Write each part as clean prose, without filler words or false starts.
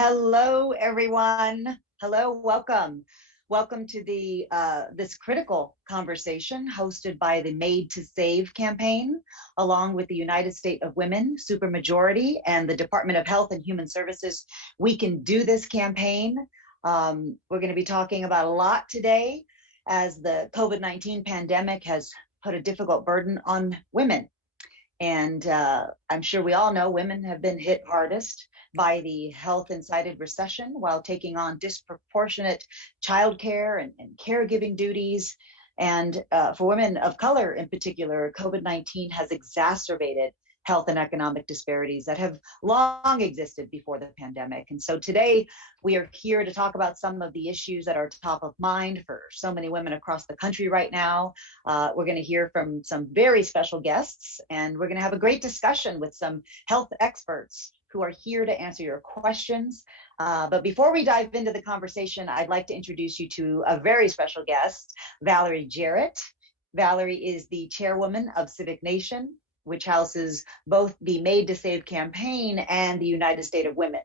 Hello, everyone. Hello, welcome. Welcome to this critical conversation hosted by the Made to Save campaign, along with the United States of Women, Supermajority, and the Department of Health and Human Services. We Can Do This campaign. We're going to be talking about a lot today as the COVID-19 pandemic has put a difficult burden on women. And I'm sure we all know women have been hit hardest by the health-incited recession while taking on disproportionate childcare and caregiving duties. And for women of color in particular, COVID-19 has exacerbated health and economic disparities that have long existed before the pandemic. And so today we are here to talk about some of the issues that are top of mind for so many women across the country right now. We're going to hear from some very special guests, and we're going to have a great discussion with some health experts who are here to answer your questions. But before we dive into the conversation, I'd like to introduce you to a very special guest, Valerie Jarrett. Valerie is the chairwoman of Civic Nation, which houses both the Made to Save campaign and the United States of Women.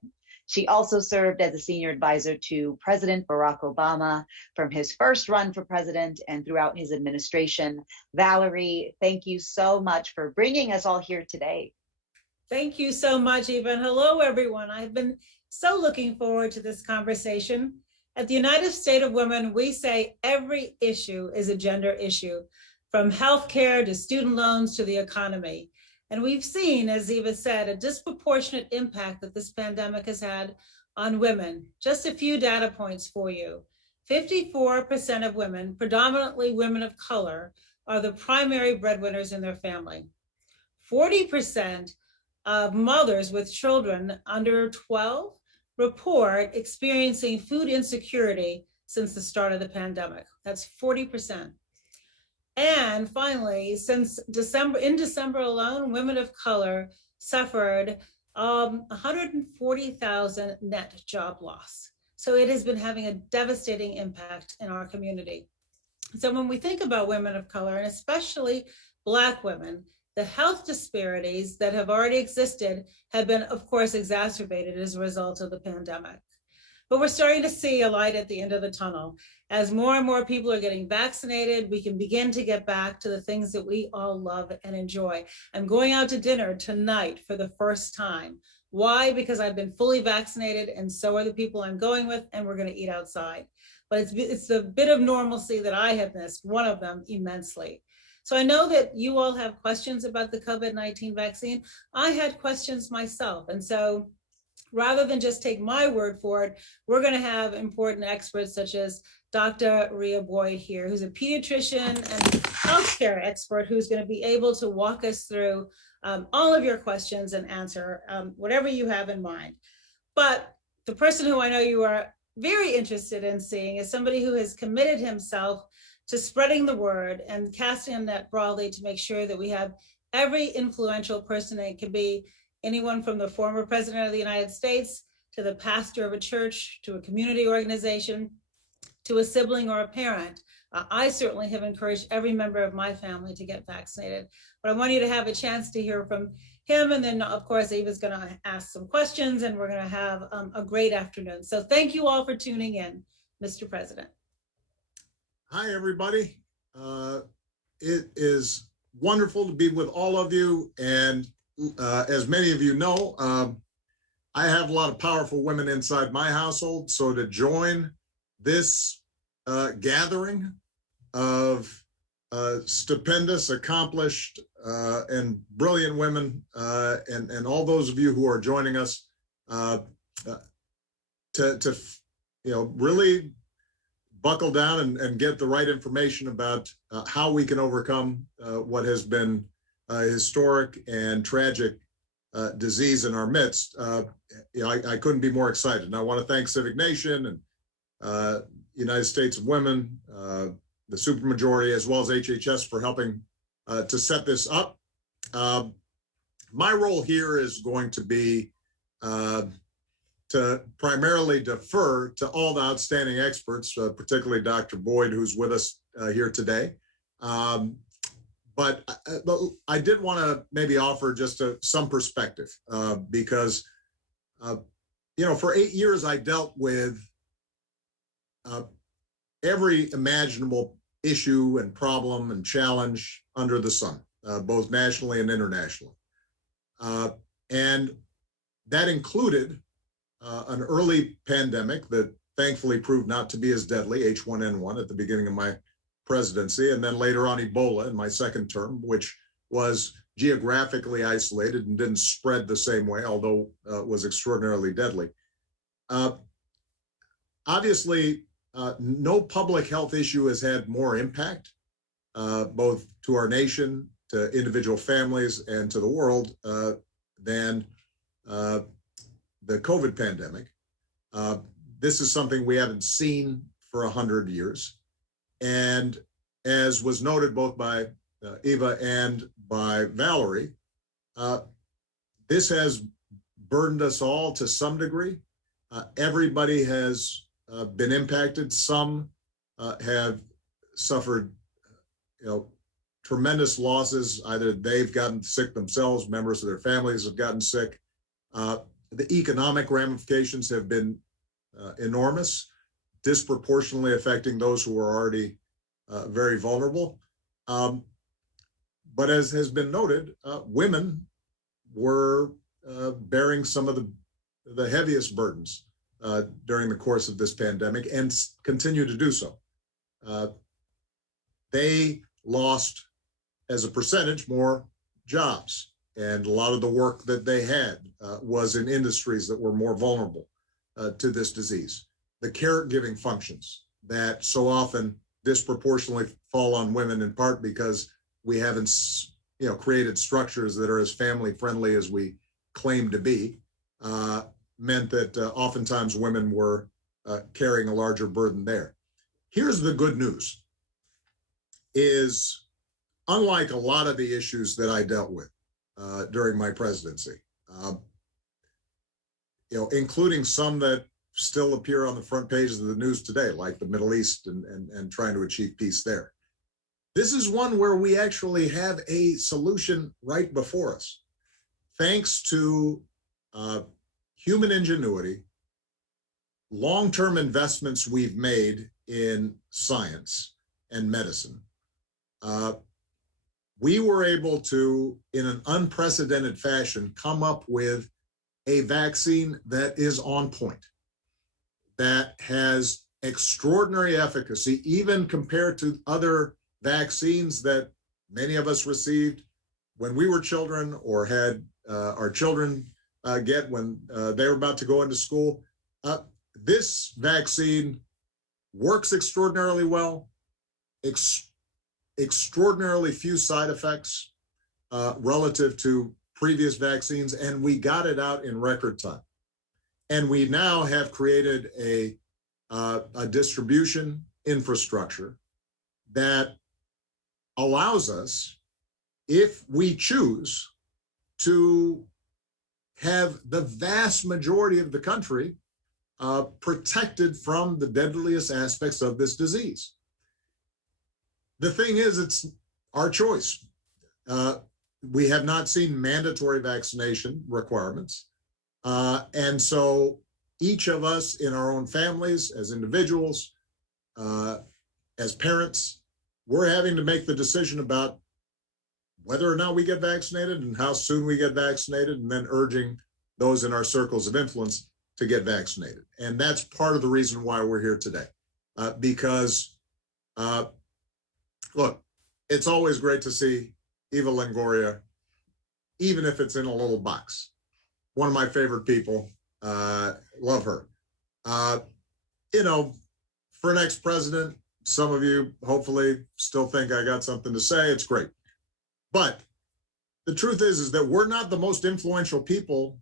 She also served as a senior advisor to President Barack Obama from his first run for president and throughout his administration. Valerie, thank you so much for bringing us all here today. Thank you so much, Eva. And hello, everyone. I've been so looking forward to this conversation. At the United States of Women, we say every issue is a gender issue, from healthcare to student loans to the economy. And we've seen, as Eva said, a disproportionate impact that this pandemic has had on women. Just a few data points for you. 54% of women, predominantly women of color, are the primary breadwinners in their family. 40% of mothers with children under 12 report experiencing food insecurity since the start of the pandemic. That's 40%. And finally, in December alone, women of color suffered 140,000 net job loss. So it has been having a devastating impact in our community. So when we think about women of color, and especially Black women, the health disparities that have already existed have been, of course, exacerbated as a result of the pandemic. But we're starting to see a light at the end of the tunnel. As more and more people are getting vaccinated, we can begin to get back to the things that we all love and enjoy. I'm going out to dinner tonight for the first time. Why? Because I've been fully vaccinated, and so are the people I'm going with, and we're going to eat outside. But it's a bit of normalcy that I have missed, one of them immensely. So I know that you all have questions about the COVID-19 vaccine. I had questions myself. And so rather than just take my word for it, we're going to have important experts such as Dr. Rhea Boyd here, who's a pediatrician and healthcare expert who's going to be able to walk us through all of your questions and answer whatever you have in mind. But the person who I know you are very interested in seeing is somebody who has committed himself to spreading the word and casting a net broadly to make sure that we have every influential person. It can be anyone from the former president of the United States to the pastor of a church, to a community organization, to a sibling or a parent. I certainly have encouraged every member of my family to get vaccinated, but I want you to have a chance to hear from him. And then of course, Eva's gonna ask some questions and we're gonna have a great afternoon. So thank you all for tuning in, Mr. President. Hi, everybody. It is wonderful to be with all of you. And as many of you know, I have a lot of powerful women inside my household. So to join this gathering of stupendous, accomplished, and brilliant women, and all those of you who are joining us to really buckle down and get the right information about how we can overcome what has been a historic and tragic disease in our midst. I couldn't be more excited. And I want to thank Civic Nation and United States of Women, the Supermajority, as well as HHS for helping to set this up. My role here is going to be to primarily defer to all the outstanding experts, particularly Dr. Boyd, who's with us here today. But I did want to maybe offer just some perspective because For 8 years, I dealt with every imaginable issue and problem and challenge under the sun, both nationally and internationally. And that included an early pandemic that thankfully proved not to be as deadly, H1N1, at the beginning of my presidency, and then later on Ebola in my second term, which was geographically isolated and didn't spread the same way, although was extraordinarily deadly. Obviously, no public health issue has had more impact, both to our nation, to individual families, and to the world than the COVID pandemic. This is something we haven't seen for 100 years. And as was noted both by Eva and by Valerie, this has burdened us all to some degree. Everybody has been impacted. Some have suffered, tremendous losses. Either they've gotten sick themselves, members of their families have gotten sick. The economic ramifications have been enormous, disproportionately affecting those who are already very vulnerable. But as has been noted, women were bearing some of the heaviest burdens during the course of this pandemic and continue to do so. They lost, as a percentage, more jobs. And a lot of the work that they had was in industries that were more vulnerable to this disease. The caregiving functions that so often disproportionately fall on women, in part because we haven't, created structures that are as family friendly as we claim to be, meant that oftentimes women were carrying a larger burden there. Here's the good news, is unlike a lot of the issues that I dealt with during my presidency, including some that still appear on the front pages of the news today, like the Middle East and trying to achieve peace there. This is one where we actually have a solution right before us, thanks to human ingenuity, long-term investments we've made in science and medicine. We were able to, in an unprecedented fashion, come up with a vaccine that is on point, that has extraordinary efficacy, even compared to other vaccines that many of us received when we were children or had our children get when they were about to go into school. This vaccine works extraordinarily well, extraordinarily few side effects relative to previous vaccines, and we got it out in record time. And we now have created a distribution infrastructure that allows us, if we choose, to have the vast majority of the country protected from the deadliest aspects of this disease. The thing is, it's our choice. We have not seen mandatory vaccination requirements. And so each of us in our own families, as individuals, as parents, we're having to make the decision about whether or not we get vaccinated and how soon we get vaccinated, and then urging those in our circles of influence to get vaccinated. And that's part of the reason why we're here today. Because, look, it's always great to see Eva Longoria, even if it's in a little box. One of my favorite people, love her. For an ex-president, some of you hopefully still think I got something to say. It's great. But the truth is that we're not the most influential people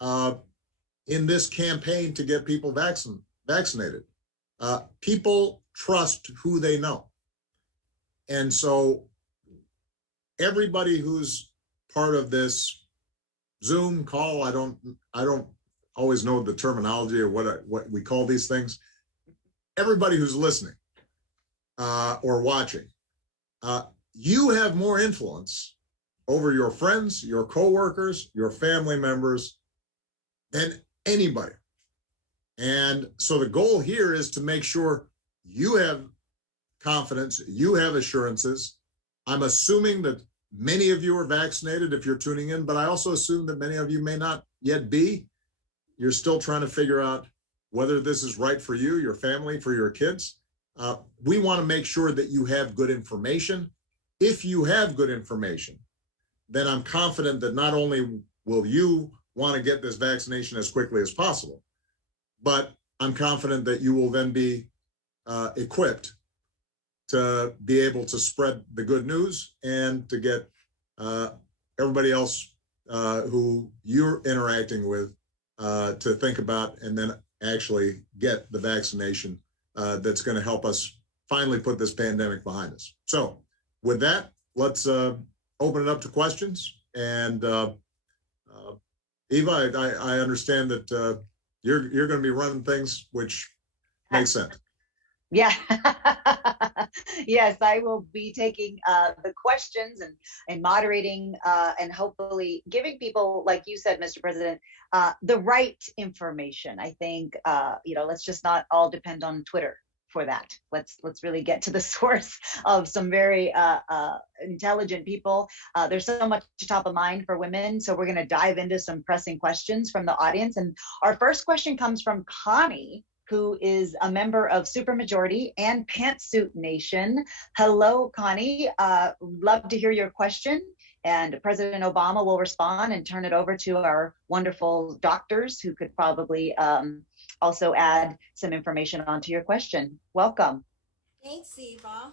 in this campaign to get people vaccinated. People trust who they know. And so everybody who's part of this Zoom call, I don't always know the terminology or what we call these things. Everybody who's listening or watching, you have more influence over your friends, your coworkers, your family members than anybody. And so the goal here is to make sure you have confidence, you have assurances. I'm assuming that many of you are vaccinated if you're tuning in, but I also assume that many of you may not yet be. You're still trying to figure out whether this is right for you, your family, for your kids. We want to make sure that you have good information. If you have good information, then I'm confident that not only will you want to get this vaccination as quickly as possible, but I'm confident that you will then be equipped to be able to spread the good news and to get everybody else who you're interacting with to think about and then actually get the vaccination that's going to help us finally put this pandemic behind us. So with that, let's open it up to questions. And Eva, I understand that you're going to be running things, which makes sense. Yeah. Yes, I will be taking the questions and moderating and hopefully giving people, like you said, Mr. President, the right information. I think, let's just not all depend on Twitter for that. Let's really get to the source of some very intelligent people. There's so much top of mind for women. So we're going to dive into some pressing questions from the audience. And our first question comes from Connie, who is a member of Supermajority and Pantsuit Nation. Hello, Connie. Love to hear your question. And President Obama will respond and turn it over to our wonderful doctors who could probably also add some information onto your question. Welcome. Thanks, Eva.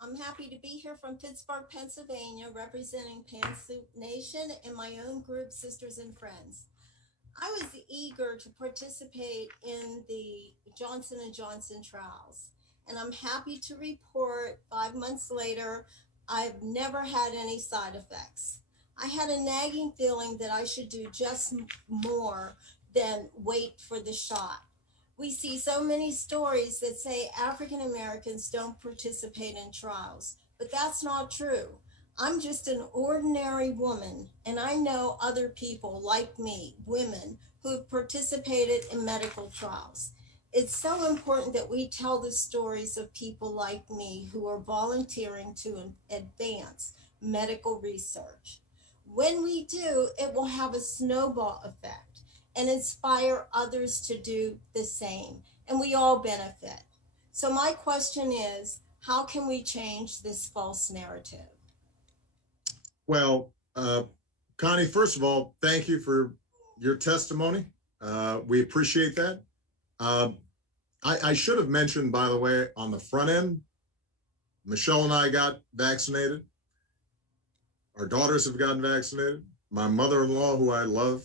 I'm happy to be here from Pittsburgh, Pennsylvania, representing Pantsuit Nation and my own group, Sisters and Friends. I was eager to participate in the Johnson & Johnson trials, and I'm happy to report 5 months later, I've never had any side effects. I had a nagging feeling that I should do just more than wait for the shot. We see so many stories that say African Americans don't participate in trials, but that's not true. I'm just an ordinary woman, and I know other people like me, women, who have participated in medical trials. It's so important that we tell the stories of people like me who are volunteering to advance medical research. When we do, it will have a snowball effect and inspire others to do the same, and we all benefit. So my question is, how can we change this false narrative? Well, Connie, first of all, thank you for your testimony. We appreciate that. I should have mentioned, by the way, on the front end, Michelle and I got vaccinated. Our daughters have gotten vaccinated. My mother-in-law, who I love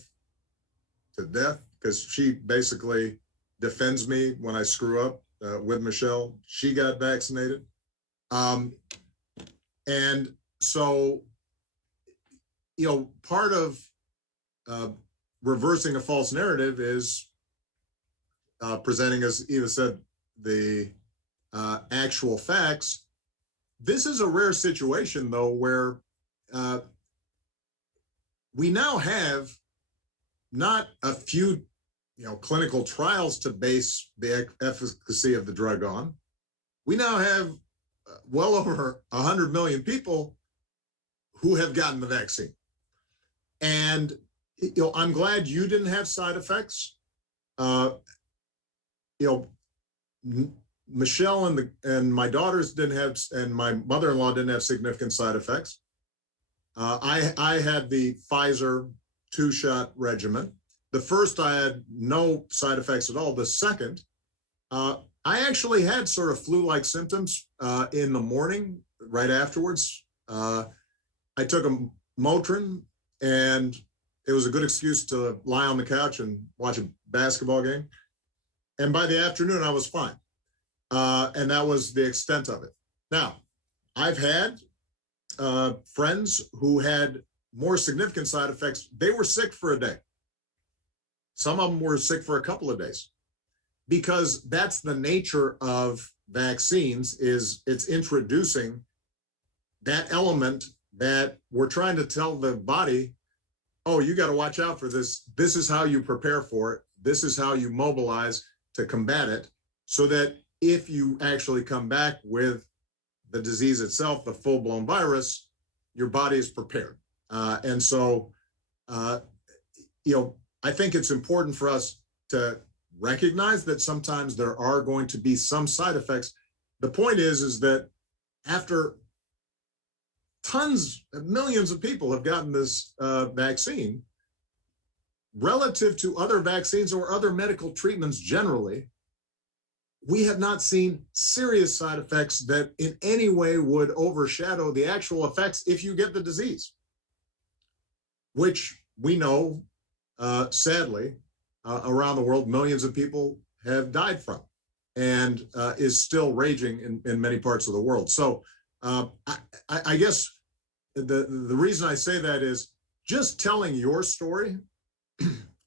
to death, because she basically defends me when I screw up with Michelle, she got vaccinated. And so, part of reversing a false narrative is presenting, as Eva said, the actual facts. This is a rare situation, though, where we now have not a few, clinical trials to base the efficacy of the drug on. We now have well over 100 million people who have gotten the vaccine. And I'm glad you didn't have side effects. Michelle and my daughters didn't have, and my mother-in-law didn't have significant side effects. I had the Pfizer 2-shot regimen. The first, I had no side effects at all. The second, I actually had sort of flu-like symptoms in the morning, right afterwards. I took a Motrin, and it was a good excuse to lie on the couch and watch a basketball game. And by the afternoon, I was fine. And that was the extent of it. Now, I've had friends who had more significant side effects. They were sick for a day. Some of them were sick for a couple of days, because that's the nature of vaccines, is it's introducing that element that we're trying to tell the body, oh, you got to watch out for this. This is how you prepare for it. This is how you mobilize. to combat it, so that if you actually come back with the disease itself, the full-blown virus, your body is prepared. And so, I think it's important for us to recognize that sometimes there are going to be some side effects. The point is that after millions of people have gotten this vaccine, relative to other vaccines or other medical treatments generally, we have not seen serious side effects that in any way would overshadow the actual effects if you get the disease, which we know, sadly, around the world, millions of people have died from, and is still raging in many parts of the world. So I guess the reason I say that is just telling your story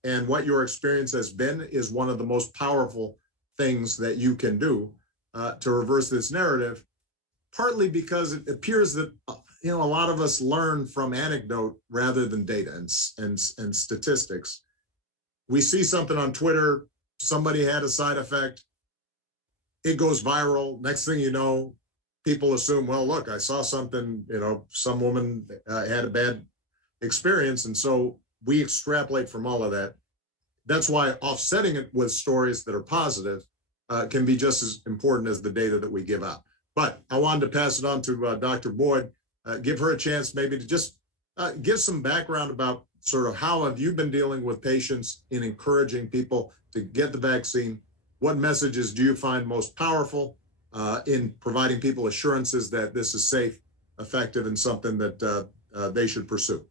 and what your experience has been is one of the most powerful things that you can do to reverse this narrative, partly because it appears that a lot of us learn from anecdote rather than data and statistics. We see something on Twitter, somebody had a side effect, it goes viral. Next thing you know, people assume, well, look, I saw something, some woman had a bad experience. And so we extrapolate from all of that. That's why offsetting it with stories that are positive can be just as important as the data that we give out. But I wanted to pass it on to Dr. Boyd, give her a chance maybe to just give some background about sort of how have you been dealing with patients in encouraging people to get the vaccine? What messages do you find most powerful in providing people assurances that this is safe, effective, and something that they should pursue?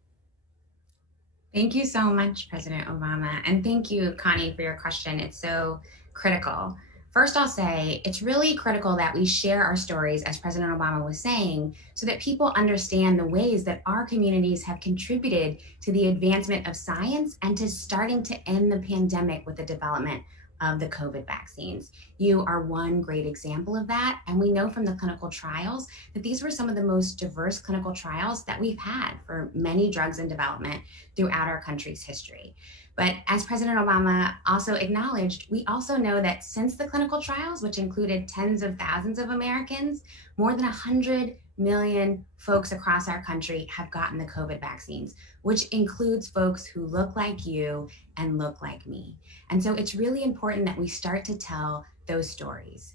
Thank you so much, President Obama. And thank you, Connie, for your question. It's so critical. First, I'll say it's really critical that we share our stories, as President Obama was saying, so that people understand the ways that our communities have contributed to the advancement of science and to starting to end the pandemic with the development of the COVID vaccines. You are one great example of that. And we know from the clinical trials that these were some of the most diverse clinical trials that we've had for many drugs in development throughout our country's history. But as President Obama also acknowledged, we also know that since the clinical trials, which included tens of thousands of Americans, more than 100 million folks across our country have gotten the COVID vaccines, which includes folks who look like you and look like me. And so it's really important that we start to tell those stories.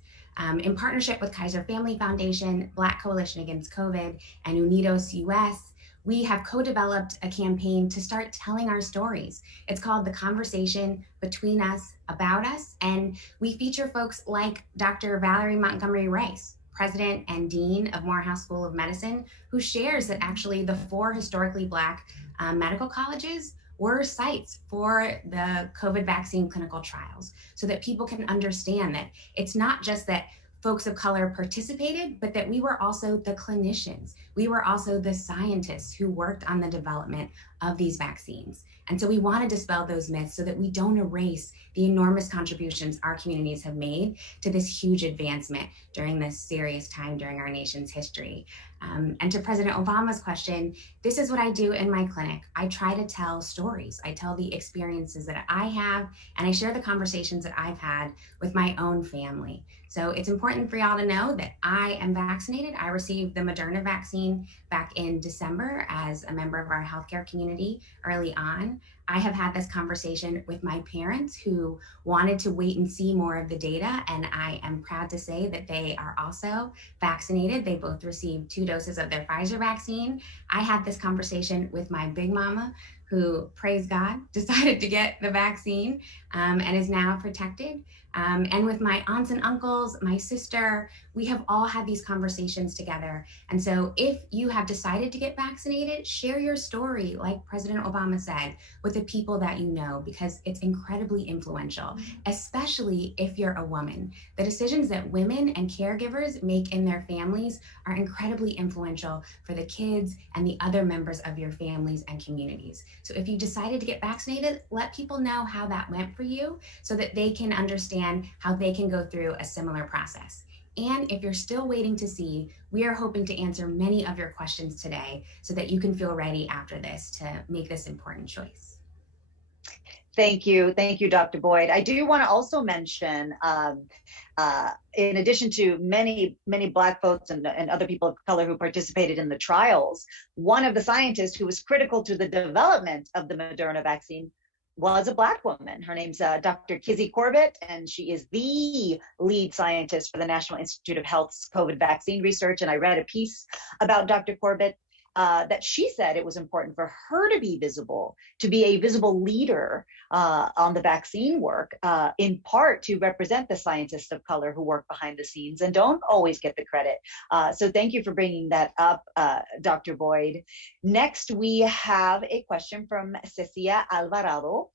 In partnership with Kaiser Family Foundation, Black Coalition Against COVID, and Unidos US, we have co-developed a campaign to start telling our stories. It's called The Conversation Between Us, About Us, and we feature folks like Dr. Valerie Montgomery Rice, President and Dean of Morehouse School of Medicine, who shares that actually the 4 historically Black medical colleges were sites for the COVID vaccine clinical trials, so that people can understand that it's not just that folks of color participated, but that we were also the clinicians. We were also the scientists who worked on the development of these vaccines. And so we want to dispel those myths so that we don't erase the enormous contributions our communities have made to this huge advancement during this serious time during our nation's history. And to President Obama's question, this is what I do in my clinic. I try to tell stories. I tell the experiences that I have, and I share the conversations that I've had with my own family. So it's important for y'all to know that I am vaccinated. I received the Moderna vaccine back in December as a member of our healthcare community early on. I have had this conversation with my parents who wanted to wait and see more of the data, and I am proud to say that they are also vaccinated. They both received 2 doses of their Pfizer vaccine. I had this conversation with my big mama, who, praise God, decided to get the vaccine and is now protected. And with my aunts and uncles, my sister, we have all had these conversations together. And so if you have decided to get vaccinated, share your story, like President Obama said, with the people that you know, because it's incredibly influential, especially if you're a woman. The decisions that women and caregivers make in their families are incredibly influential for the kids and the other members of your families and communities. So if you decided to get vaccinated, let people know how that went for you so that they can understand how they can go through a similar process. And if you're still waiting to see, we are hoping to answer many of your questions today so that you can feel ready after this to make this important choice. Thank you, Dr. Boyd. I do want to also mention, in addition to many Black folks and other people of color who participated in the trials, one of the scientists who was critical to the development of the Moderna vaccine was a Black woman. Her name's Dr. Kizzy Corbett, and she is the lead scientist for the National Institute of Health's COVID vaccine research. And I read a piece about Dr. Corbett that she said it was important for her to be visible, to be a visible leader on the vaccine work, in part to represent the scientists of color who work behind the scenes and don't always get the credit. So thank you for bringing that up, Dr. Boyd. Next, we have a question from Cecilia Alvarado,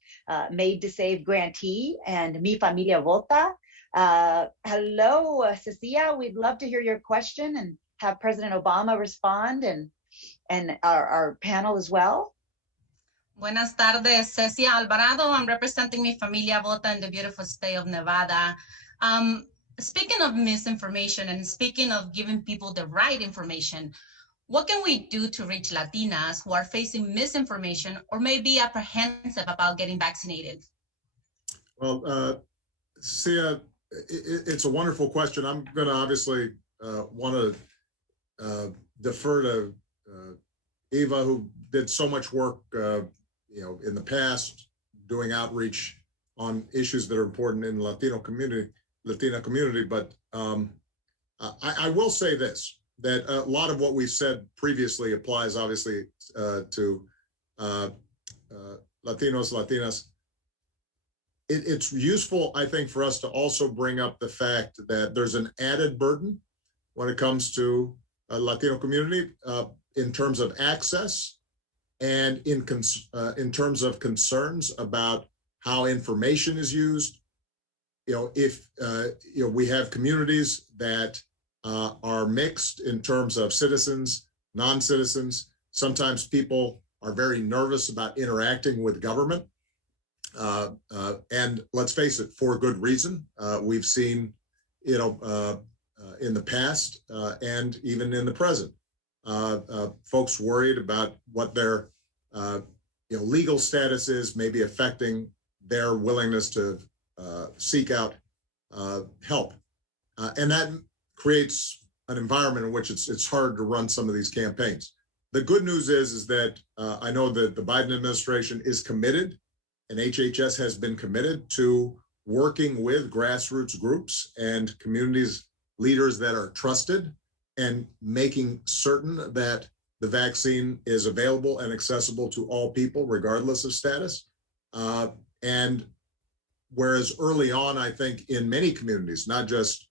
Made to Save grantee and Mi Familia Vota. Hello, Cecilia. We'd love to hear your question and have President Obama respond, and our panel as well. Buenas tardes, Cecia Alvarado. I'm representing Mi Familia Vota in the beautiful state of Nevada. Speaking of misinformation and speaking of giving people the right information, what can we do to reach Latinas who are facing misinformation or may be apprehensive about getting vaccinated? Well, Cia, it's a wonderful question. I'm going to obviously want to defer to Eva, who did so much work, in the past, doing outreach on issues that are important in the Latina community. But I will say this, that a lot of what we said previously applies, obviously, to Latinos, Latinas. It's useful, I think, for us to also bring up the fact that there's an added burden when it comes to a Latino community in terms of access and in terms of concerns about how information is used. If we have communities that are mixed in terms of citizens, non-citizens, sometimes people are very nervous about interacting with government. And let's face it, for good reason. We've seen, in the past and even in the present, folks worried about what their legal status is, maybe affecting their willingness to seek out help. And that creates an environment in which it's hard to run some of these campaigns. The good news is that I know that the Biden administration is committed, and HHS has been committed to working with grassroots groups and communities, leaders that are trusted, and making certain that the vaccine is available and accessible to all people, regardless of status. And whereas early on, I think in many communities, not just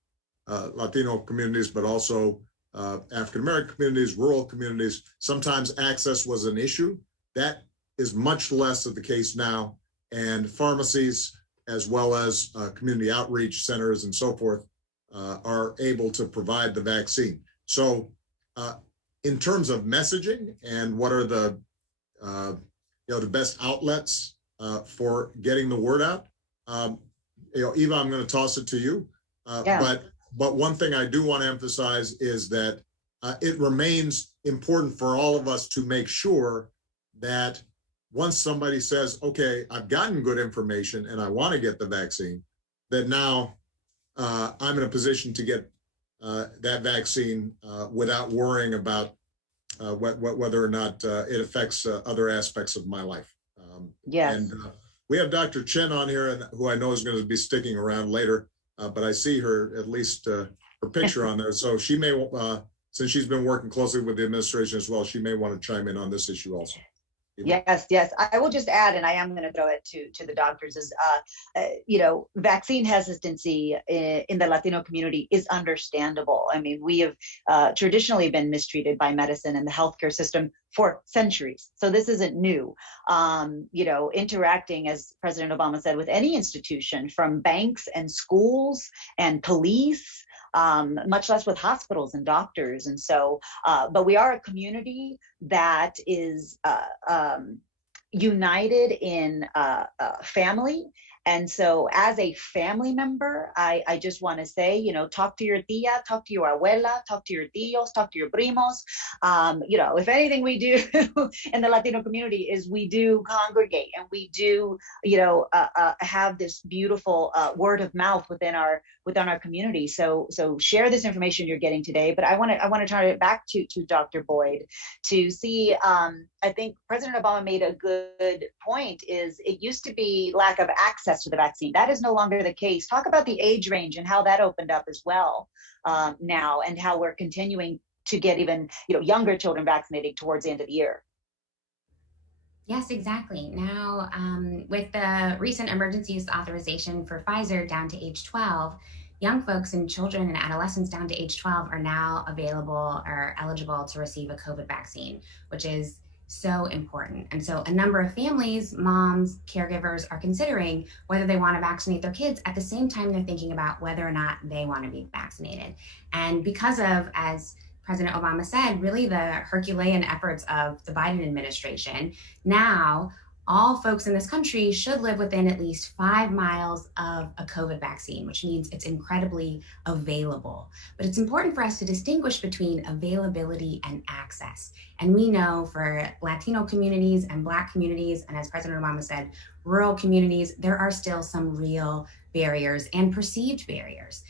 Latino communities, but also African-American communities, rural communities, sometimes access was an issue. That is much less of the case now. And pharmacies, as well as community outreach centers and so forth, are able to provide the vaccine. So in terms of messaging and what are the best outlets for getting the word out, Eva, I'm going to toss it to you. But one thing I do want to emphasize is that it remains important for all of us to make sure that once somebody says, okay, I've gotten good information and I want to get the vaccine, that now I'm in a position to get that vaccine without worrying about whether or not it affects other aspects of my life. Yes. And we have Dr. Chen on here, who I know is going to be sticking around later, but I see her, at least her picture on there. So she may, since she's been working closely with the administration as well, she may want to chime in on this issue also. Yes. I will just add, and I am going to throw it to the doctors, is, vaccine hesitancy in the Latino community is understandable. I mean, we have traditionally been mistreated by medicine and the healthcare system for centuries. So this isn't new. Interacting, as President Obama said, with any institution, from banks and schools and police, much less with hospitals and doctors. And so, but we are a community that is united in family And so as a family member, I just want to say, talk to your tia, talk to your abuela, talk to your tios, talk to your primos. If anything we do in the Latino community is we do congregate, and we do, have this beautiful word of mouth within our community. So share this information you're getting today. But I want to turn it back to Dr. Boyd to see. I think President Obama made a good point. Is it used to be lack of access to the vaccine. That is no longer the case. Talk about the age range and how that opened up as well now, and how we're continuing to get even younger children vaccinated towards the end of the year. Yes, exactly. Now, with the recent emergency use authorization for Pfizer down to age 12, young folks and children and adolescents down to age 12 are now available or eligible to receive a COVID vaccine, which is so important. And so a number of families, moms, caregivers are considering whether they want to vaccinate their kids at the same time they're thinking about whether or not they want to be vaccinated. And because of, as President Obama said, really the Herculean efforts of the Biden administration, now all folks in this country should live within at least 5 miles of a COVID vaccine, which means it's incredibly available. But it's important for us to distinguish between availability and access. And we know for Latino communities and Black communities, and as President Obama said, rural communities, there are still some real barriers and perceived barriers.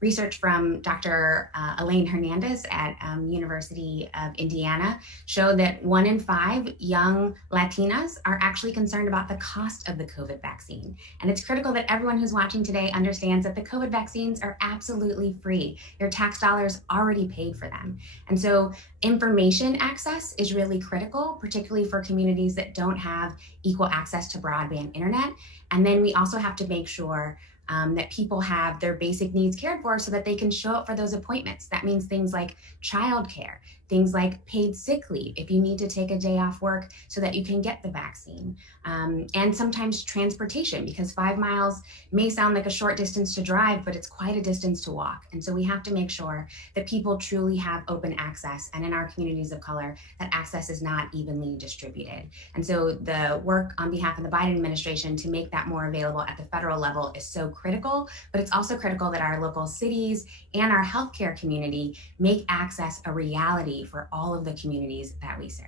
Research from Dr. Elaine Hernandez at University of Indiana showed that 1 in 5 young Latinas are actually concerned about the cost of the COVID vaccine. And it's critical that everyone who's watching today understands that the COVID vaccines are absolutely free. Your tax dollars already paid for them. And so information access is really critical, particularly for communities that don't have equal access to broadband internet. And then we also have to make sure that people have their basic needs cared for so that they can show up for those appointments. That means things like childcare, things like paid sick leave if you need to take a day off work so that you can get the vaccine, and sometimes transportation, because 5 miles may sound like a short distance to drive, but it's quite a distance to walk. And so we have to make sure that people truly have open access, and in our communities of color, that access is not evenly distributed. And so the work on behalf of the Biden administration to make that more available at the federal level is so critical, but it's also critical that our local cities and our healthcare community make access a reality for all of the communities that we serve.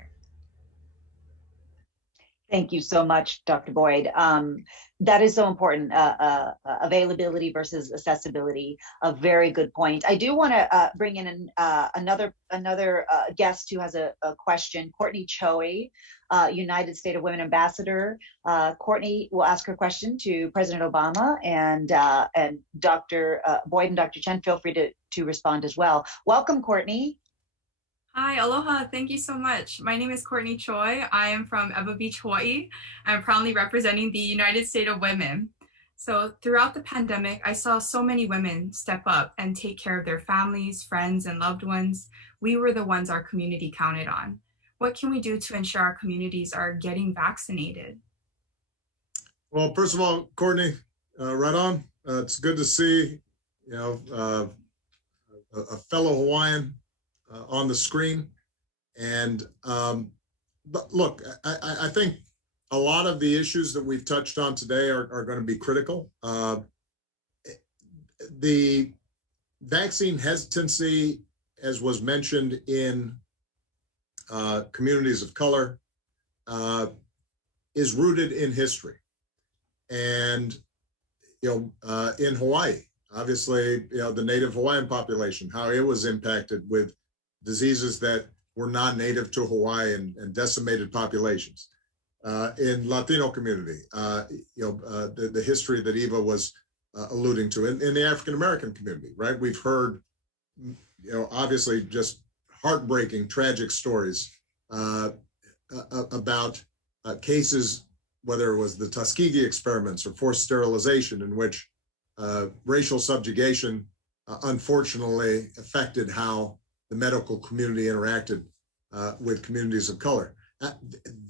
Thank you so much, Dr. Boyd. That is so important, availability versus accessibility, a very good point. I do want to bring in another guest who has a question, Courtney Choi, United States of Women Ambassador. Courtney will ask her question to President Obama, and Dr. Boyd and Dr. Chen, feel free to respond as well. Welcome, Courtney. Hi, aloha. Thank you so much. My name is Courtney Choi. I am from Ewa Beach, Hawaii. I'm proudly representing the United States of Women. So throughout the pandemic, I saw so many women step up and take care of their families, friends, and loved ones. We were the ones our community counted on. What can we do to ensure our communities are getting vaccinated? Well, first of all, Courtney, right on. It's good to see, a fellow Hawaiian on the screen. And but look, I think a lot of the issues that we've touched on today are going to be critical. The vaccine hesitancy, as was mentioned in communities of color, is rooted in history. And in Hawaii, obviously, the native Hawaiian population, how it was impacted with diseases that were not native to Hawaii and decimated populations. In Latino community, the history that Eva was alluding to, in the African-American community, right? We've heard, obviously just heartbreaking, tragic stories about cases, whether it was the Tuskegee experiments or forced sterilization, in which racial subjugation unfortunately affected how the medical community interacted with communities of color.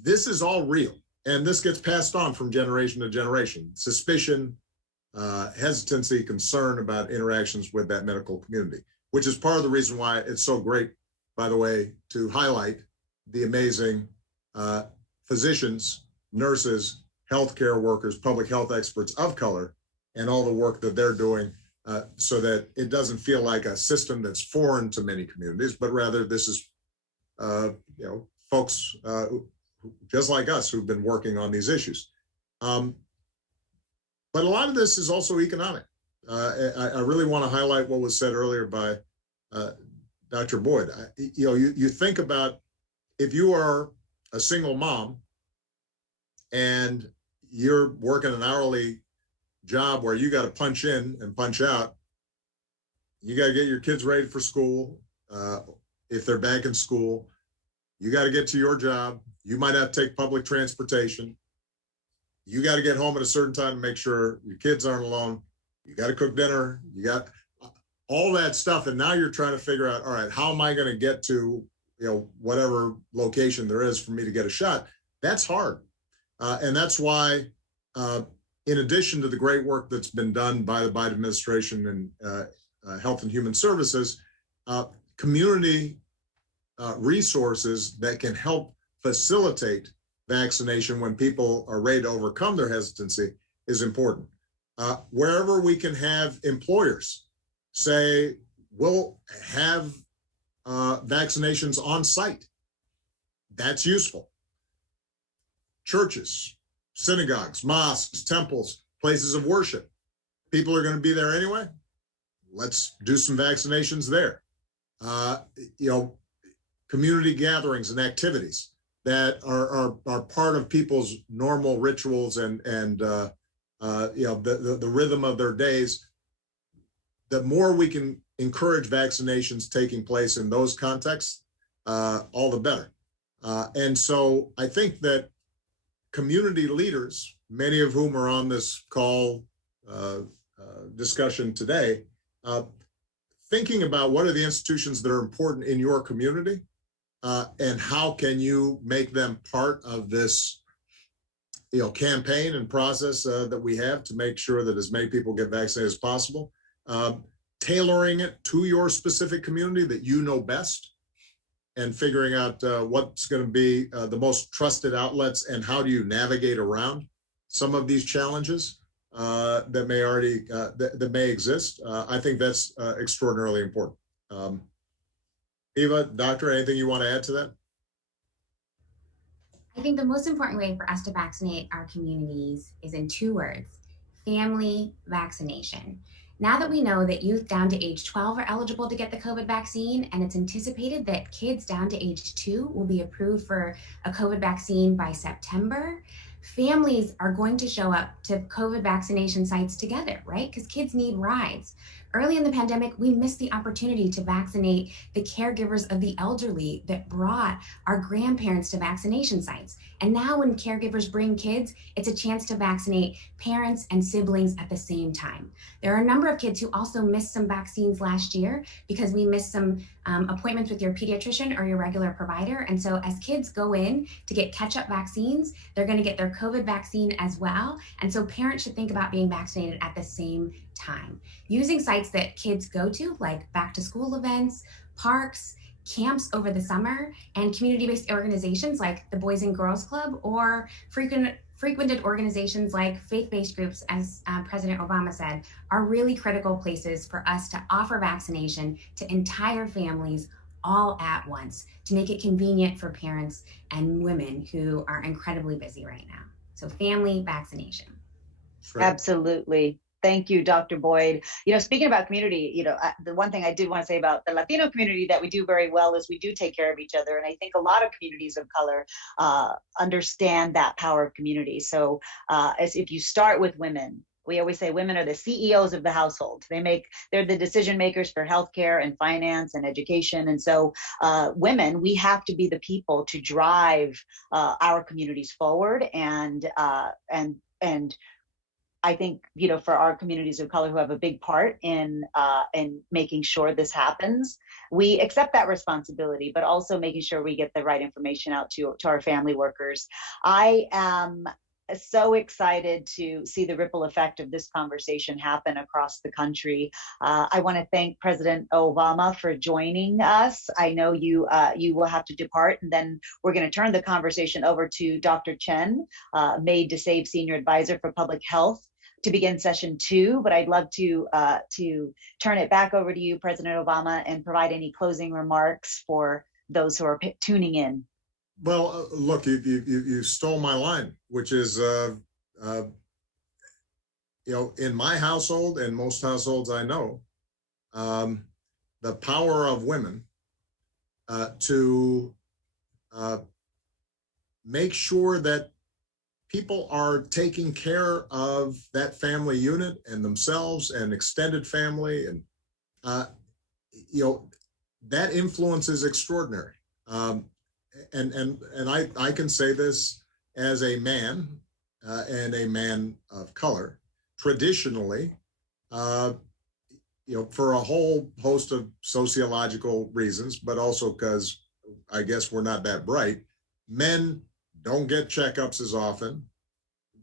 This is all real, and this gets passed on from generation to generation. Suspicion, hesitancy, concern about interactions with that medical community, which is part of the reason why it's so great, by the way, to highlight the amazing physicians, nurses, healthcare workers, public health experts of color, and all the work that they're doing so that it doesn't feel like a system that's foreign to many communities, but rather this is, folks just like us who've been working on these issues. But a lot of this is also economic. I really want to highlight what was said earlier by Dr. Boyd. You think about if you are a single mom and you're working an hourly job where you got to punch in and punch out, you got to get your kids ready for school. If they're back in school, you got to get to your job. You might have to take public transportation. You got to get home at a certain time to make sure your kids aren't alone. You got to cook dinner. You got all that stuff. And now you're trying to figure out, all right, how am I going to get to, whatever location there is for me to get a shot? That's hard. And that's why, in addition to the great work that's been done by the Biden administration and Health and Human Services, community resources that can help facilitate vaccination when people are ready to overcome their hesitancy is important. Wherever we can have employers say, we'll have vaccinations on site, that's useful. Churches, synagogues, mosques, temples, places of worship, people are going to be there anyway. Let's do some vaccinations there. Community gatherings and activities that are part of people's normal rituals and the rhythm of their days. The more we can encourage vaccinations taking place in those contexts, all the better. And so I think that community leaders, many of whom are on this call discussion today, thinking about what are the institutions that are important in your community and how can you make them part of this campaign and process that we have to make sure that as many people get vaccinated as possible, tailoring it to your specific community that you know best, and figuring out what's going to be the most trusted outlets and how do you navigate around some of these challenges that may already that may exist. I think that's extraordinarily important. Eva, doctor, anything you want to add to that? I think the most important way for us to vaccinate our communities is in 2 words: family vaccination. Now that we know that youth down to age 12 are eligible to get the COVID vaccine, and it's anticipated that kids down to age 2 will be approved for a COVID vaccine by September, families are going to show up to COVID vaccination sites together, right? Because kids need rides. Early in the pandemic, we missed the opportunity to vaccinate the caregivers of the elderly that brought our grandparents to vaccination sites. And now when caregivers bring kids, it's a chance to vaccinate parents and siblings at the same time. There are a number of kids who also missed some vaccines last year because we missed some appointments with your pediatrician or your regular provider. And so as kids go in to get catch-up vaccines, they're going to get their COVID vaccine as well. And so parents should think about being vaccinated at the same time. Using sites that kids go to, like back to school events, parks, camps over the summer, and community-based organizations like the Boys and Girls Club, or frequented organizations like faith-based groups, as President Obama said, are really critical places for us to offer vaccination to entire families all at once, to make it convenient for parents and women who are incredibly busy right now. So family vaccination. Right. Absolutely. Thank you, Dr. Boyd. Speaking about community, the one thing I did want to say about the Latino community that we do very well is we do take care of each other. And I think a lot of communities of color understand that power of community. So as if you start with women, we always say women are the CEOs of the household. They're the decision makers for healthcare and finance and education. And so women, we have to be the people to drive our communities forward and I think, for our communities of color who have a big part in making sure this happens, we accept that responsibility, but also making sure we get the right information out to our family workers. I am so excited to see the ripple effect of this conversation happen across the country. I want to thank President Obama for joining us. I know you will have to depart, and then we're going to turn the conversation over to Dr. Chen, Made to Save Senior Advisor for Public Health, to begin session 2. But I'd love to turn it back over to you, President Obama, and provide any closing remarks for those who are tuning in. Well, look, you stole my line, which is, in my household and most households I know, the power of women to make sure that people are taking care of that family unit and themselves and extended family, and that influence is extraordinary. And I can say this as a man and a man of color. Traditionally, for a whole host of sociological reasons, but also because I guess we're not that bright, men don't get checkups as often.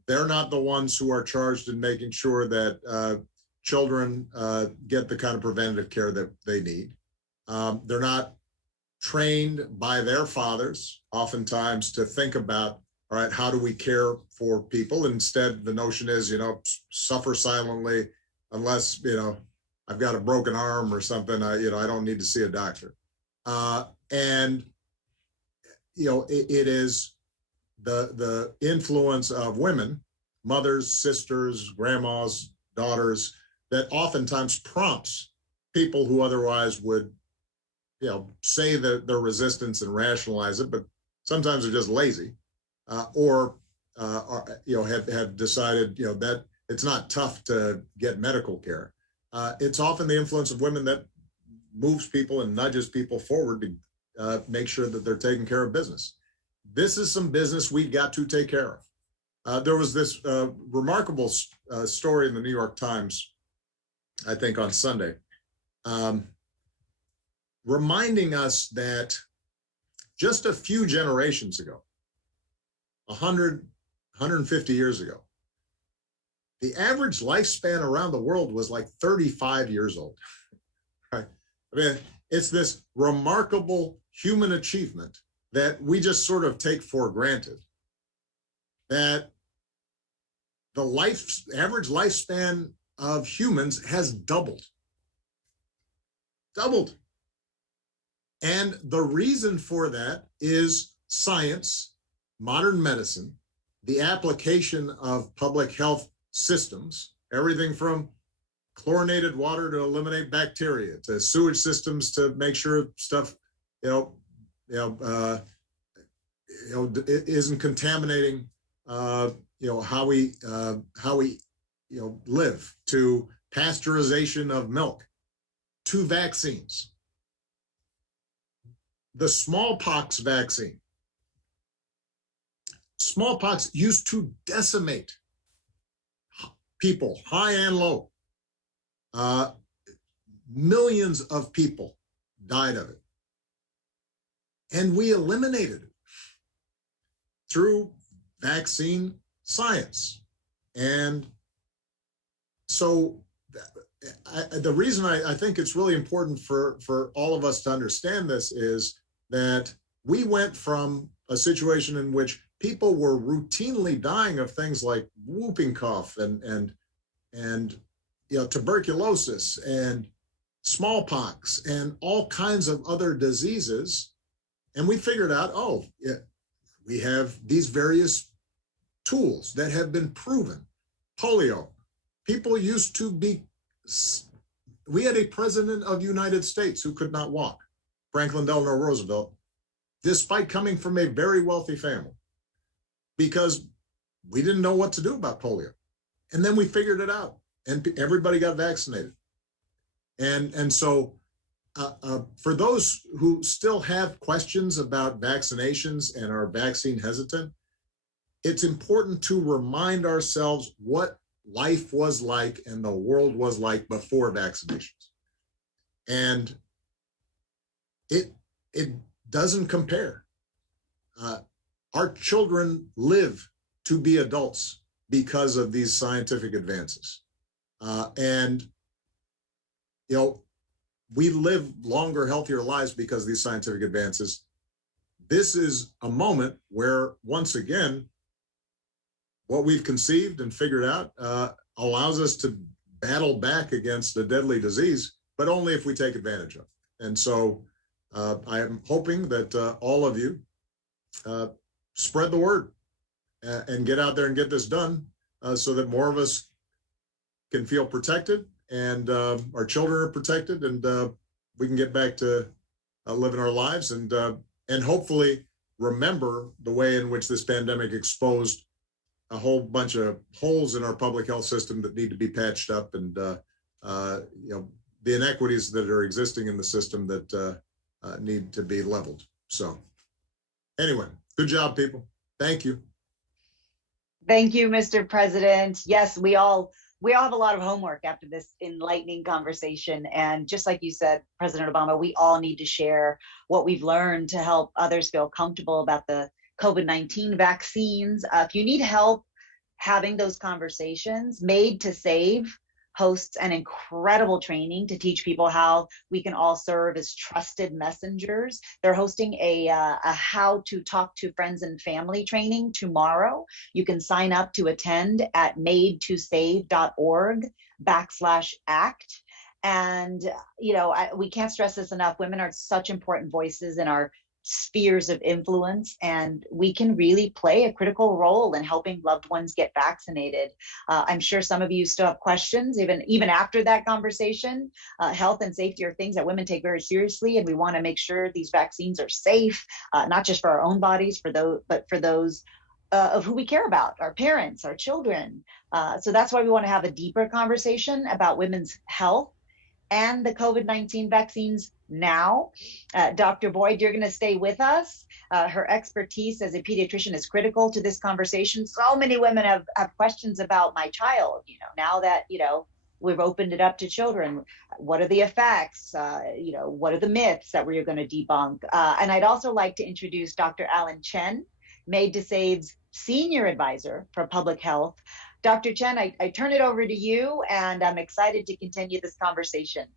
They're not the ones who are charged in making sure that children get the kind of preventative care that they need. They're not trained by their fathers oftentimes to think about, all right, how do we care for people? Instead, the notion is, suffer silently unless, I've got a broken arm or something, I don't need to see a doctor. It is the influence of women, mothers, sisters, grandmas, daughters, that oftentimes prompts people who otherwise would say that their resistance and rationalize it, but sometimes they're just lazy, or have decided that it's not tough to get medical care. It's often the influence of women that moves people and nudges people forward to make sure that they're taking care of business. This is some business we've got to take care of. There was this remarkable story in the New York Times, I think on Sunday, reminding us that just a few generations ago, 100, 150 years ago, the average lifespan around the world was like 35 years old. Right? I mean, it's this remarkable human achievement that we just sort of take for granted, that the average lifespan of humans has doubled. And the reason for that is science, modern medicine, the application of public health systems, everything from chlorinated water to eliminate bacteria, to sewage systems to make sure stuff, it isn't contaminating, how we live, to pasteurization of milk, to vaccines. The smallpox vaccine. Smallpox used to decimate people, high and low. Millions of people died of it. And we eliminated it through vaccine science. And so the reason I think it's really important for all of us to understand this is that we went from a situation in which people were routinely dying of things like whooping cough and tuberculosis and smallpox and all kinds of other diseases. And we figured out, we have these various tools that have been proven. Polio. People used to be, we had a president of the United States who could not walk, Franklin Delano Roosevelt, despite coming from a very wealthy family, because we didn't know what to do about polio. And then we figured it out and everybody got vaccinated. And so for those who still have questions about vaccinations and are vaccine hesitant, it's important to remind ourselves what life was like and the world was like before vaccinations. And it doesn't compare. Our children live to be adults because of these scientific advances. And, you know, we live longer, healthier lives because of these scientific advances. This is a moment where, once again, what we've conceived and figured out allows us to battle back against a deadly disease, but only if we take advantage of it. And so I am hoping that all of you spread the word and get out there and get this done so that more of us can feel protected and our children are protected, and we can get back to living our lives and hopefully remember the way in which this pandemic exposed a whole bunch of holes in our public health system that need to be patched up, and you know, the inequities that are existing in the system that need to be leveled. So anyway, good job, people. Thank you. Thank you, Mr. President. Yes, we all have a lot of homework after this enlightening conversation. And just like you said, President Obama, we all need to share what we've learned to help others feel comfortable about the COVID-19 vaccines. If you need help having those conversations, Made to Save hosts an incredible training to teach people how we can all serve as trusted messengers. They're hosting a how to talk to friends and family training tomorrow. You can sign up to attend at madetosave.org/act. And, you know, we can't stress this enough. Women are such important voices in our spheres of influence, and we can really play a critical role in helping loved ones get vaccinated. I'm sure some of you still have questions even after that conversation. Health and safety are things that women take very seriously, and we want to make sure these vaccines are safe, not just for our own bodies, but for those of who we care about, our parents, our children. So that's why we want to have a deeper conversation about women's health and the COVID-19 vaccines now. Dr. Boyd, you're going to stay with us. Her expertise as a pediatrician is critical to this conversation. So many women have questions about my child, you know, now that, you know, we've opened it up to children. What are the effects? You know, what are the myths that we're going to debunk? And I'd also like to introduce Dr. Alan Chen, Made to Save's Senior Advisor for Public Health. Dr. Chen, I turn it over to you, and I'm excited to continue this conversation.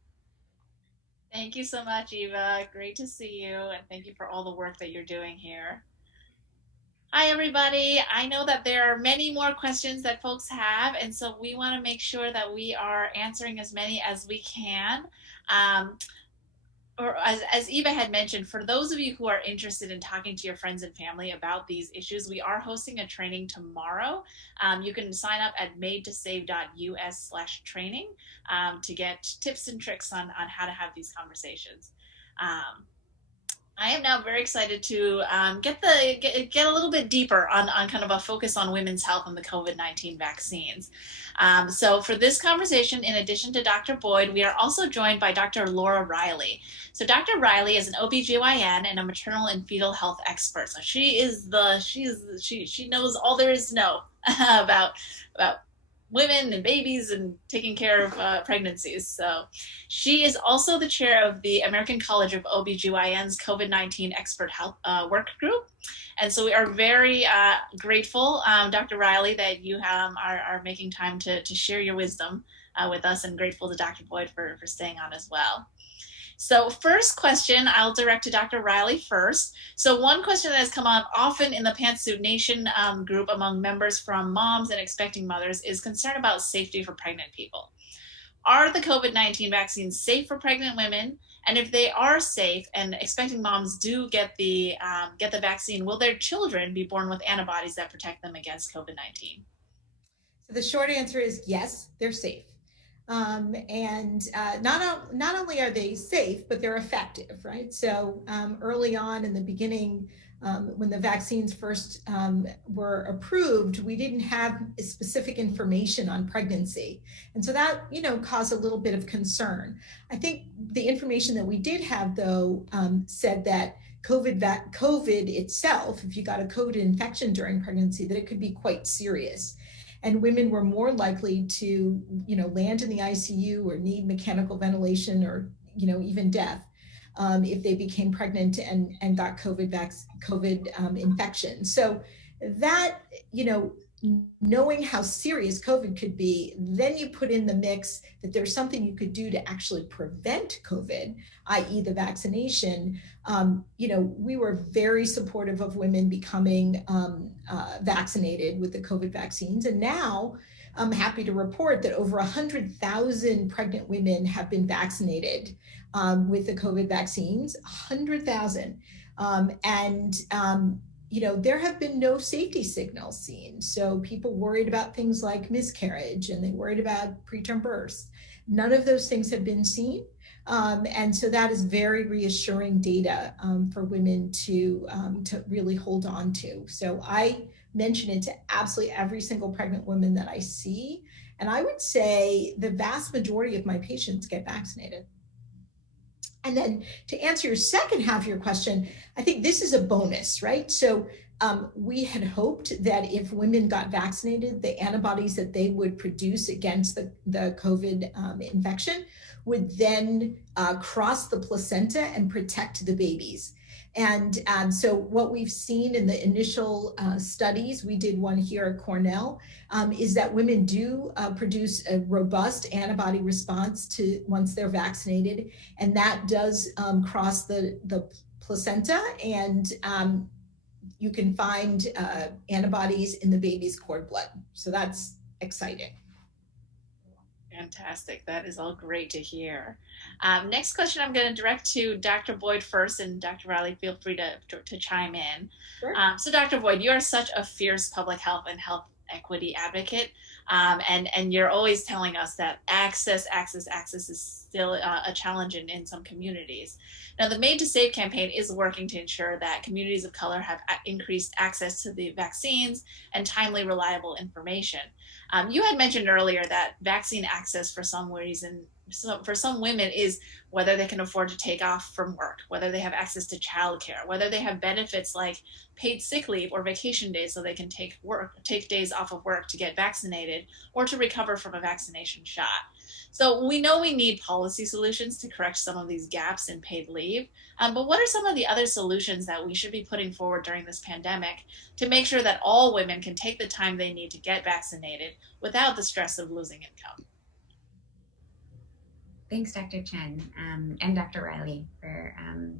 Thank you so much, Eva. Great to see you, and thank you for all the work that you're doing here. Hi, everybody. I know that there are many more questions that folks have, and so we want to make sure that we are answering as many as we can. Or as Eva had mentioned, for those of you who are interested in talking to your friends and family about these issues, we are hosting a training tomorrow. You can sign up at madetosave.us/training to get tips and tricks on how to have these conversations. I am now very excited to get a little bit deeper on kind of a focus on women's health and the COVID-19 vaccines. So for this conversation, in addition to Dr. Boyd, we are also joined by Dr. Laura Riley. So Dr. Riley is an OBGYN and a maternal and fetal health expert. So she knows all there is to know about women and babies and taking care of pregnancies. So she is also the chair of the American College of OBGYN's COVID-19 expert health work group. And so we are very grateful, Dr. Riley, that you are making time to share your wisdom with us, and grateful to Dr. Boyd for staying on as well. So first question, I'll direct to Dr. Riley first. So one question that has come up often in the Pantsuit Nation group among members from moms and expecting mothers is concern about safety for pregnant people. Are the COVID-19 vaccines safe for pregnant women? And if they are safe and expecting moms do get the vaccine, will their children be born with antibodies that protect them against COVID-19? So the short answer is yes, they're safe. And not only are they safe, but they're effective, right? So early on in the beginning, when the vaccines first were approved, we didn't have specific information on pregnancy. And so that, caused a little bit of concern. I think the information that we did have, though, said that COVID itself, if you got a COVID infection during pregnancy, that it could be quite serious. And women were more likely to, land in the ICU or need mechanical ventilation or, even death if they became pregnant and got COVID infection. So that, knowing how serious COVID could be, then you put in the mix that there's something you could do to actually prevent COVID, i.e. the vaccination. We were very supportive of women becoming vaccinated with the COVID vaccines. And now I'm happy to report that over 100,000 pregnant women have been vaccinated with the COVID vaccines, 100,000. There have been no safety signals seen. So people worried about things like miscarriage and they worried about preterm births. None of those things have been seen. And so that is very reassuring data for women to really hold on to. So I mention it to absolutely every single pregnant woman that I see. And I would say the vast majority of my patients get vaccinated. And then to answer your second half of your question, I think this is a bonus, right? So we had hoped that if women got vaccinated, the antibodies that they would produce against the COVID infection would then cross the placenta and protect the babies. And so what we've seen in the initial studies, we did one here at Cornell, is that women do produce a robust antibody response to once they're vaccinated, and that does cross the placenta, and you can find antibodies in the baby's cord blood. So that's exciting. Fantastic. That is all great to hear. Next question I'm going to direct to Dr. Boyd first, and Dr. Riley, feel free to chime in. Sure. So Dr. Boyd, you are such a fierce public health and health equity advocate, and you're always telling us that access is still a challenge in some communities. Now, the Made to Save campaign is working to ensure that communities of color have increased access to the vaccines and timely, reliable information. You had mentioned earlier that vaccine access for some women is whether they can afford to take off from work, whether they have access to childcare, whether they have benefits like paid sick leave or vacation days so they can take days off of work to get vaccinated or to recover from a vaccination shot. So we know we need policy solutions to correct some of these gaps in paid leave, but what are some of the other solutions that we should be putting forward during this pandemic to make sure that all women can take the time they need to get vaccinated without the stress of losing income? Thanks, Dr. Chen and Dr. Riley for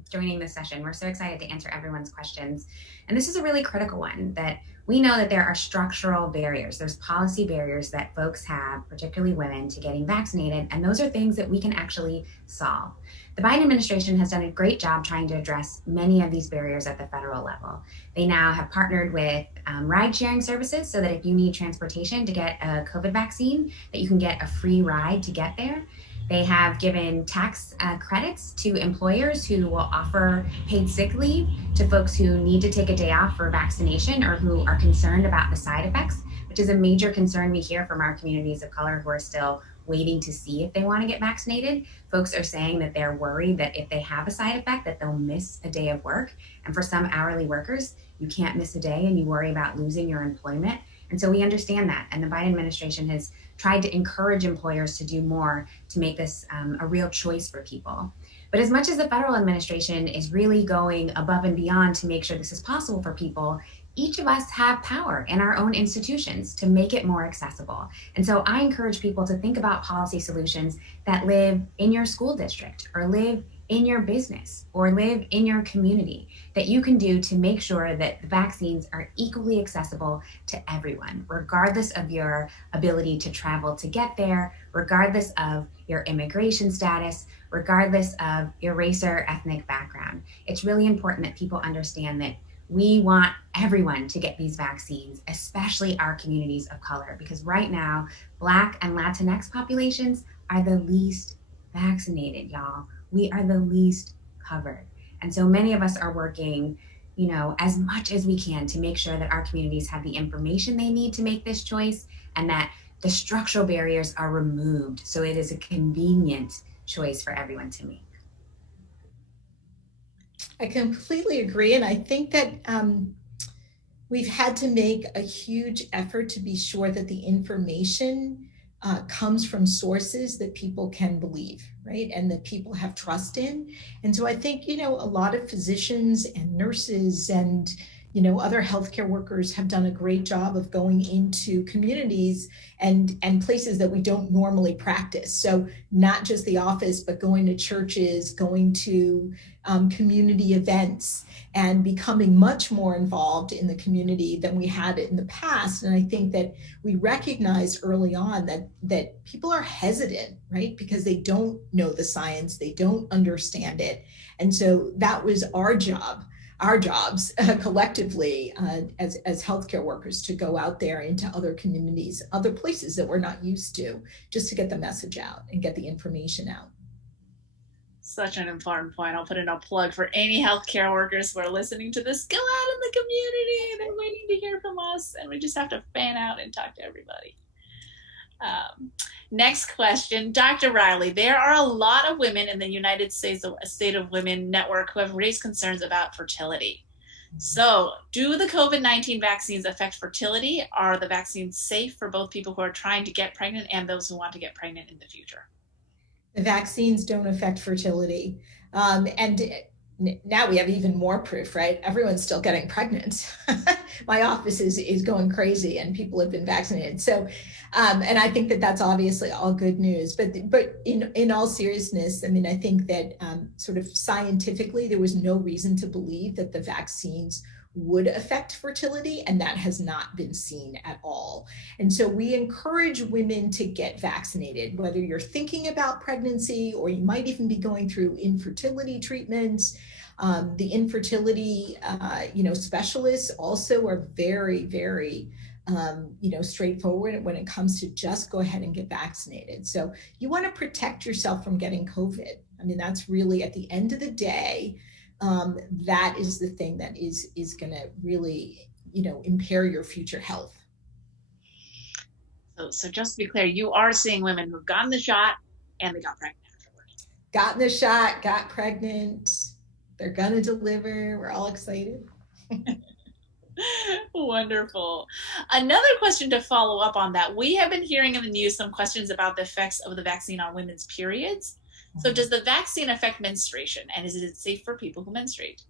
joining this session. We're so excited to answer everyone's questions. And this is a really critical one, that we know that there are structural barriers. There's policy barriers that folks have, particularly women, to getting vaccinated. And those are things that we can actually solve. The Biden administration has done a great job trying to address many of these barriers at the federal level. They now have partnered with ride-sharing services so that if you need transportation to get a COVID vaccine, that you can get a free ride to get there. They have given tax credits to employers who will offer paid sick leave to folks who need to take a day off for vaccination or who are concerned about the side effects, which is a major concern we hear from our communities of color who are still waiting to see if they want to get vaccinated. Folks are saying that they're worried that if they have a side effect that they'll miss a day of work. And for some hourly workers, you can't miss a day and you worry about losing your employment. And so we understand that. And the Biden administration has tried to encourage employers to do more to make this a real choice for people. But as much as the federal administration is really going above and beyond to make sure this is possible for people, each of us have power in our own institutions to make it more accessible. And so I encourage people to think about policy solutions that live in your school district or live in your business or live in your community that you can do to make sure that the vaccines are equally accessible to everyone, regardless of your ability to travel to get there, regardless of your immigration status, regardless of your race or ethnic background. It's really important that people understand that we want everyone to get these vaccines, especially our communities of color, because right now, Black and Latinx populations are the least vaccinated, y'all. We are the least covered. And so many of us are working, as much as we can to make sure that our communities have the information they need to make this choice and that the structural barriers are removed so it is a convenient choice for everyone to make. I completely agree. And I think that we've had to make a huge effort to be sure that the information comes from sources that people can believe, right? And that people have trust in. And so I think, a lot of physicians and nurses and, other healthcare workers have done a great job of going into communities and places that we don't normally practice. So not just the office, but going to churches, going to community events, and becoming much more involved in the community than we had in the past. And I think that we recognized early on that people are hesitant, right? Because they don't know the science, they don't understand it. And so that was our jobs collectively as healthcare workers, to go out there into other communities, other places that we're not used to, just to get the message out and get the information out. Such an important point. I'll put in a plug for any healthcare workers who are listening to this. Go out in the community. They're waiting to hear from us, and we just have to fan out and talk to everybody. Next question, Dr. Riley. There are a lot of women in the United States State of Women Network who have raised concerns about fertility. So, do the COVID-19 vaccines affect fertility? Are the vaccines safe for both people who are trying to get pregnant and those who want to get pregnant in the future? The vaccines don't affect fertility. And now we have even more proof, right? Everyone's still getting pregnant. My office is going crazy and people have been vaccinated. So, and I think that that's obviously all good news, but in all seriousness, I mean, I think that sort of scientifically, there was no reason to believe that the vaccines would affect fertility, and that has not been seen at all. And so we encourage women to get vaccinated, whether you're thinking about pregnancy or you might even be going through infertility treatments. The infertility, specialists also are very, very, straightforward when it comes to just go ahead and get vaccinated. So you want to protect yourself from getting COVID. I mean, that's really, at the end of the day, that is the thing that is going to really, impair your future health. So just to be clear, you are seeing women who've gotten the shot and they got pregnant afterwards. Gotten the shot, got pregnant. They're going to deliver. We're all excited. Wonderful. Another question to follow up on that. We have been hearing in the news some questions about the effects of the vaccine on women's periods. So does the vaccine affect menstruation, and is it safe for people who menstruate?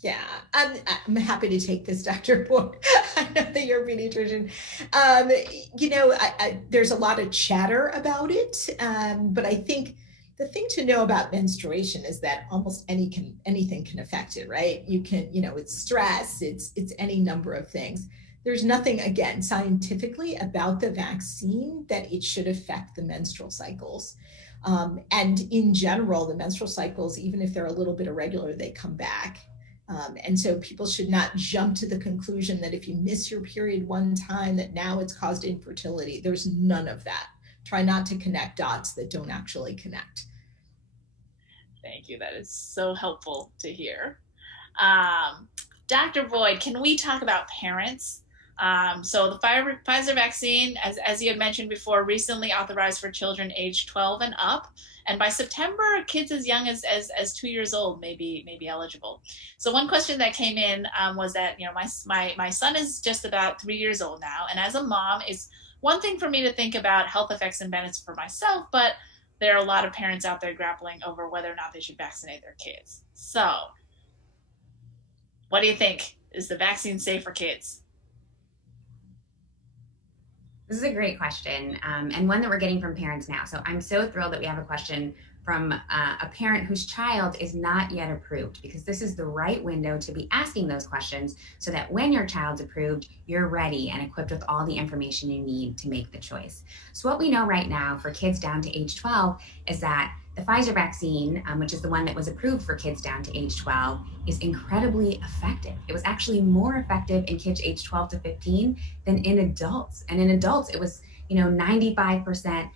Yeah, I'm happy to take this, Dr. Boyd. I know that you're a pediatrician. There's a lot of chatter about it, but I think the thing to know about menstruation is that almost anything can affect it, right? You can, it's stress, it's any number of things. There's nothing, again, scientifically about the vaccine that it should affect the menstrual cycles. And in general, the menstrual cycles, even if they're a little bit irregular, they come back. And so people should not jump to the conclusion that if you miss your period one time, that now it's caused infertility. There's none of that. Try not to connect dots that don't actually connect. Thank you. That is so helpful to hear. Dr. Boyd, can we talk about parents? So the Pfizer vaccine, as you had mentioned before, recently authorized for children aged 12 and up. And by September, kids as young as 2 years old may be eligible. So one question that came in was that, my son is just about 3 years old now. And as a mom, it's one thing for me to think about health effects and benefits for myself, but there are a lot of parents out there grappling over whether or not they should vaccinate their kids. So what do you think? Is the vaccine safe for kids? This is a great question, and one that we're getting from parents now. So I'm so thrilled that we have a question from a parent whose child is not yet approved, because this is the right window to be asking those questions so that when your child's approved, you're ready and equipped with all the information you need to make the choice. So what we know right now for kids down to age 12 is that the Pfizer vaccine, which is the one that was approved for kids down to age 12, is incredibly effective. It was actually more effective in kids aged 12 to 15 than in adults. And in adults, it was 95%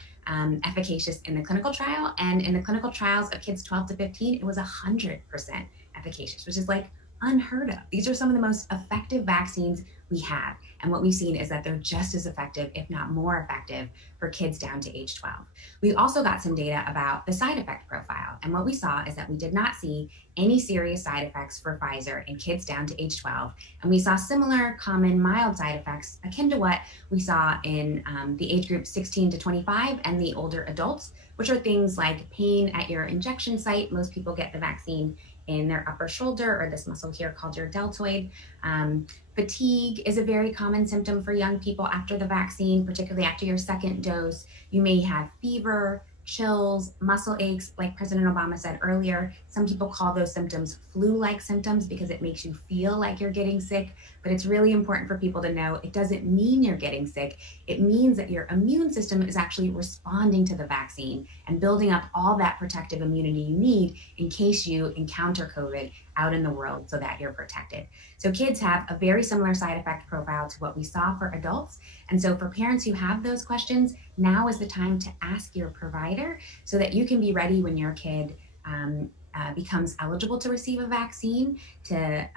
efficacious in the clinical trial. And in the clinical trials of kids 12 to 15, it was 100% efficacious, which is like unheard of. These are some of the most effective vaccines we have. And what we've seen is that they're just as effective, if not more effective, for kids down to age 12. We also got some data about the side effect profile. And what we saw is that we did not see any serious side effects for Pfizer in kids down to age 12. And we saw similar common mild side effects akin to what we saw in the age group 16 to 25 and the older adults, which are things like pain at your injection site. Most people get the vaccine in their upper shoulder or this muscle here called your deltoid. Fatigue is a very common symptom for young people after the vaccine, particularly after your second dose. You may have fever, chills, muscle aches, like President Obama said earlier. Some people call those symptoms flu-like symptoms because it makes you feel like you're getting sick, but it's really important for people to know it doesn't mean you're getting sick. It means that your immune system is actually responding to the vaccine and building up all that protective immunity you need in case you encounter COVID out in the world so that you're protected. So kids have a very similar side effect profile to what we saw for adults. And so for parents who have those questions, now is the time to ask your provider so that you can be ready when your kid becomes eligible to receive a vaccine to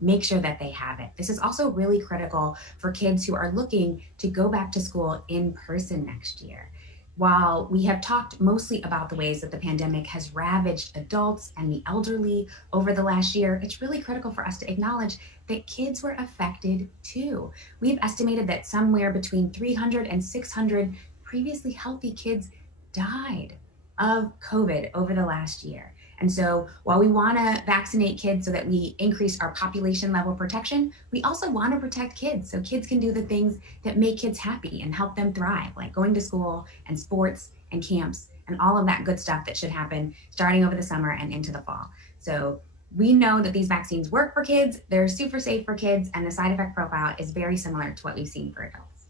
make sure that they have it. This is also really critical for kids who are looking to go back to school in person next year. While we have talked mostly about the ways that the pandemic has ravaged adults and the elderly over the last year, it's really critical for us to acknowledge that kids were affected too. We've estimated that somewhere between 300 and 600 previously healthy kids died of COVID over the last year. And so while we want to vaccinate kids so that we increase our population level protection, we also want to protect kids so kids can do the things that make kids happy and help them thrive, like going to school and sports and camps and all of that good stuff that should happen starting over the summer and into the fall. So we know that these vaccines work for kids, they're super safe for kids, and the side effect profile is very similar to what we've seen for adults.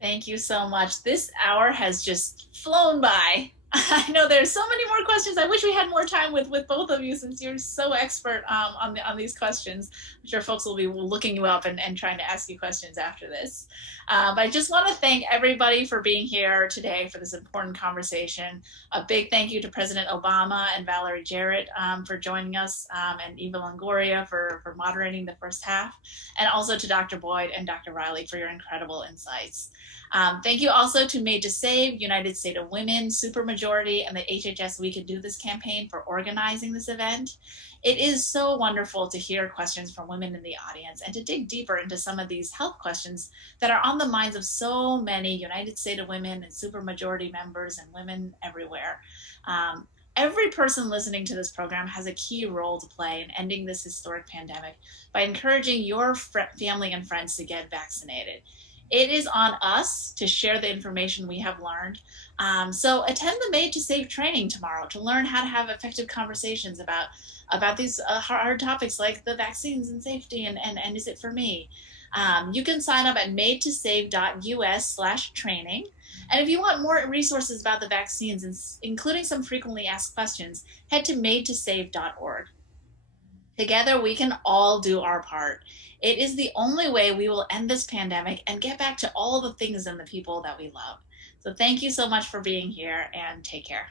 Thank you so much. This hour has just flown by. I know there's so many more questions. I wish we had more time with both of you since you're so expert on these questions. I'm sure folks will be looking you up and trying to ask you questions after this. But I just want to thank everybody for being here today for this important conversation. A big thank you to President Obama and Valerie Jarrett for joining us, and Eva Longoria for moderating the first half, and also to Dr. Boyd and Dr. Riley for your incredible insights. Thank you also to Made to Save, United States of Women, Supermajority, and the HHS We Can Do This campaign for organizing this event. It is so wonderful to hear questions from women in the audience and to dig deeper into some of these health questions that are on the minds of so many United States of Women and Supermajority members and women everywhere. Every person listening to this program has a key role to play in ending this historic pandemic by encouraging your family and friends to get vaccinated. It is on us to share the information we have learned. So attend the Made to Save training tomorrow to learn how to have effective conversations about these hard topics like the vaccines and safety and is it for me? You can sign up at madetosave.us/training. And if you want more resources about the vaccines, including some frequently asked questions, head to madetosave.org. Together, we can all do our part. It is the only way we will end this pandemic and get back to all the things and the people that we love. So thank you so much for being here, and take care.